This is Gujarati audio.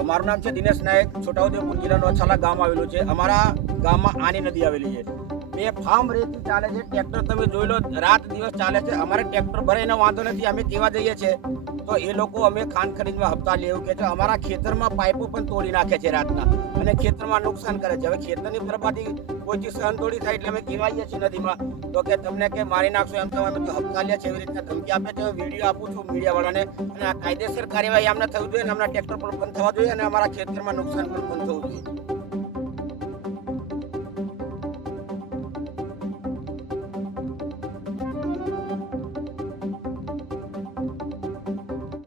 મારું નામ છે દિનેશ નાયક. છોટાઉદેપુર જિલ્લાનું અછાલા ગામ આવેલું છે. અમારા ગામમાં આની નદી આવેલી છે. બે ફાર્મ રેતી ચાલે છે. ટ્રેક્ટર તમે જોઈ લો, રાત દિવસ ચાલે છે. અમારે ટ્રેક્ટર ભરે એનો વાંધો નથી, અમે તેવા જઈએ છીએ તો એ લોકો અમે ખાન ખરીદમાં હપ્તા લેવું કે છે. અમારા ખેતરમાં પાઇપો પણ તોડી નાખે છે રાતના અને ખેતરમાં નુકસાન કરે છે. હવે ખેતરની બરબાદી કોઈથી સહન તોડી થાય એટલે અમે કહેવાઈએ છીએ નદીમાં તો કે તમને કે મારી નાખશો એમ તો અમે તો હપ્તા લે છે, એવી રીતના ધમકી આપે છે. વિડીયો આપું છું મીડિયાવાળાને અને આ કાયદેસર કાર્યવાહી અમને થવી જોઈએ અને અમારા ટ્રેક્ટર પણ બંધ થવા જોઈએ અને અમારા ખેતરમાં નુકસાન પણ બંધ થવું જોઈએ.